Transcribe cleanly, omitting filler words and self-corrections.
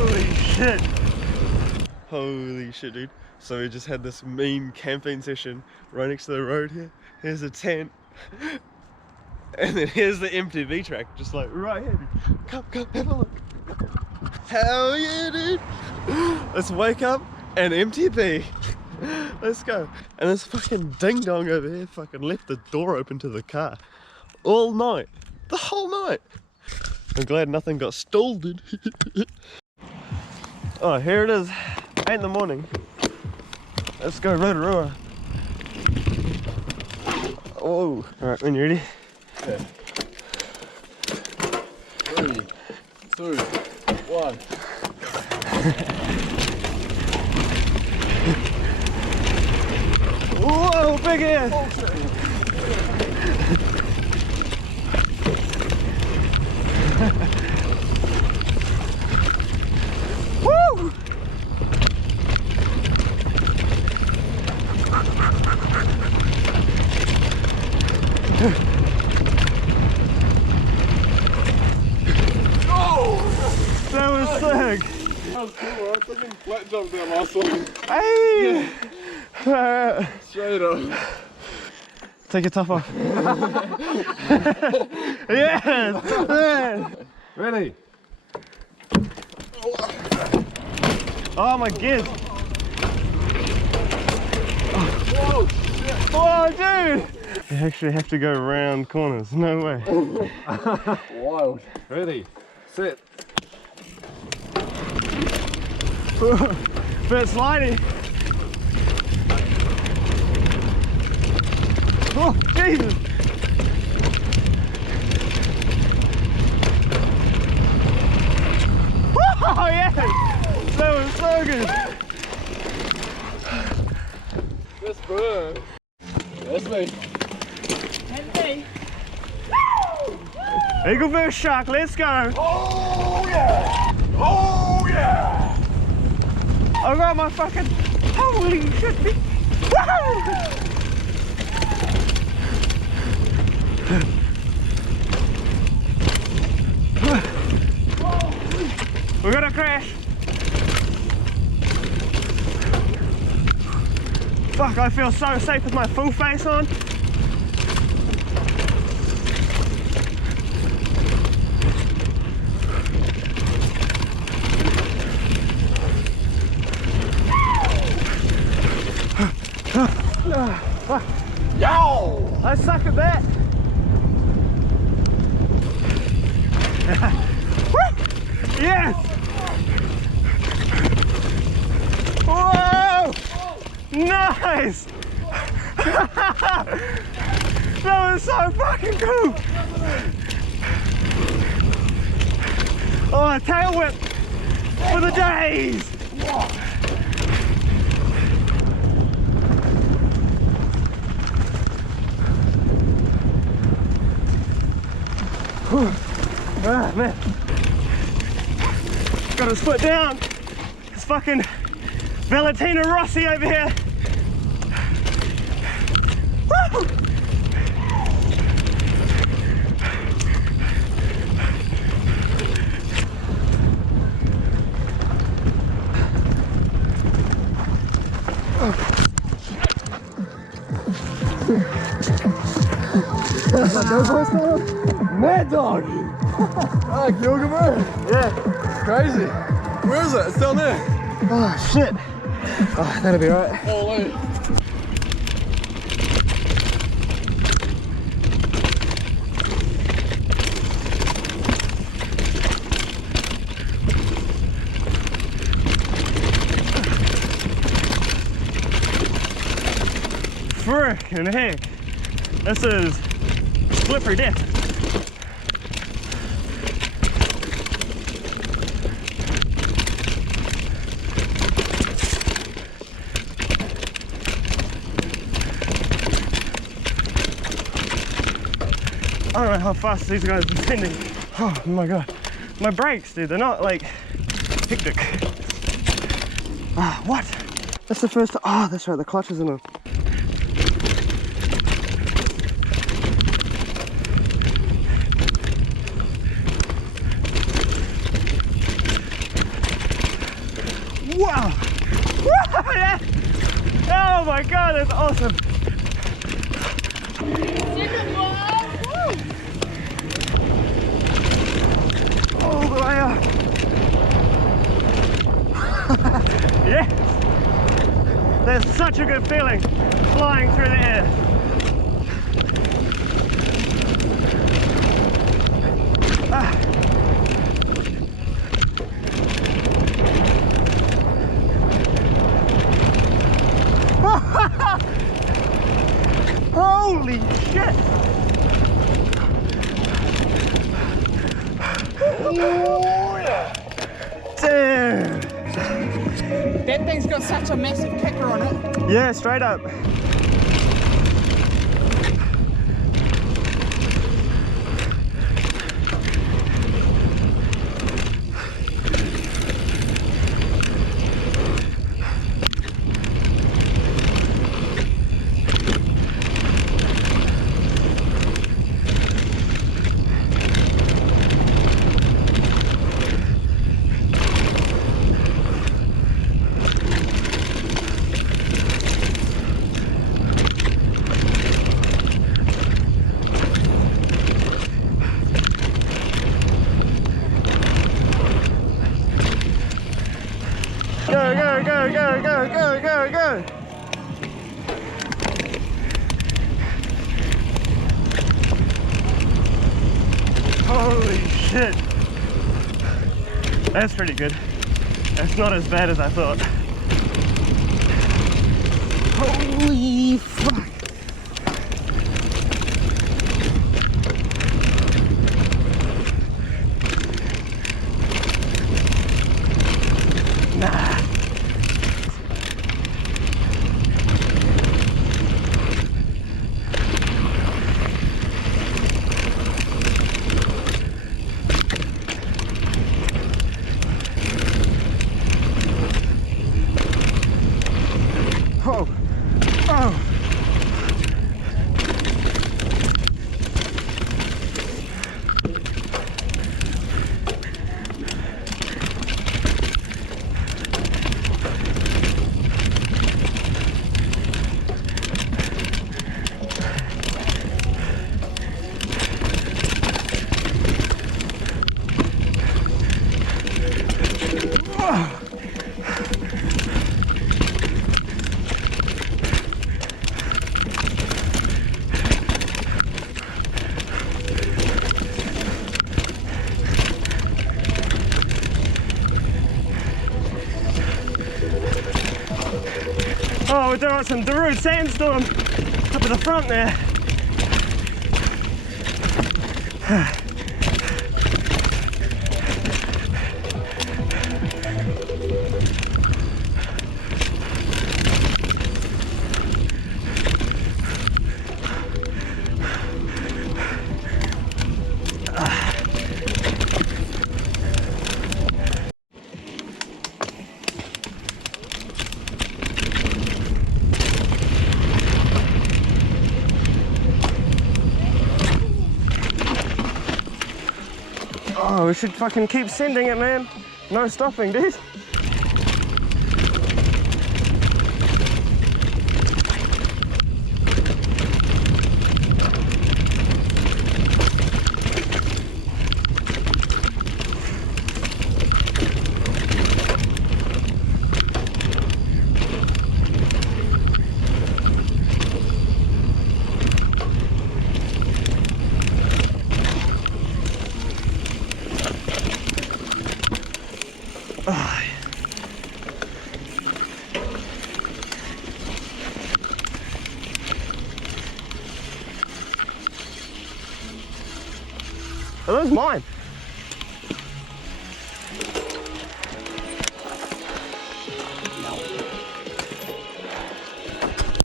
Holy shit. Holy shit, dude. So we just had this mean camping session right next to the road here. Here's a tent. And then here's the MTB track, just like right here. Come, have a look. Hell yeah, dude. Let's wake up and MTB. Let's go. And this fucking ding dong over here fucking left the door open to the car all night. The whole night. I'm glad nothing got stalled, dude. Oh, here it is. 8 in the morning. Let's go Rotorua. Oh, alright, when you're ready. Okay. 3, 2, 1. Whoa, big air! Oh, shit. Woo! That was sick! That was cool, I fucking flat jumped that last one. Hey! Yeah. Straight up. Take your top off. Yes! Ready? Oh my god! Whoa, shit. Oh dude! You actually have to go around corners, no way. Wild. Ready, set. Bit slidey. Oh, Jesus! Oh, yeah! That was so good! This bird. That's me. And me. Eagle versus shark, let's go! Oh yeah! Oh yeah! I got my fucking... Holy shit! Woo! We're gonna crash. Fuck, I feel so safe with my full face on. Yo! I suck at that. Yes! Whoa! Nice! That was so fucking cool! Oh, a tail whip for the days! Ah, man. Got his foot down. It's fucking Valentino Rossi over here. Woo! Mad dog! Ah, Gilgamer? Yeah. Crazy. Where is it? It's down there. Oh, shit. Oh, that'll be right. Holy. Frickin' heck. This is slippery death. I don't know how fast these guys are descending. Oh my god. My brakes, dude, they're not like hectic. Ah, what? That's the first time. Oh, that's right, the clutch isn't on. my god, that's awesome! Second one! Woo! All the way up! Yes! There's such a good feeling flying through the air. Holy shit! Oh yeah! Dude! That thing's got such a massive kicker on it. Yeah, straight up. Go, go, go, go, go, go, go, go! Holy shit! That's pretty good. That's not as bad as I thought. Holy fuck! Nah. Oh. Oh. Oh, we're doing some Darude sandstorm up at the front there. Oh, we should fucking keep sending it, man. No stopping, dude. Are those mine?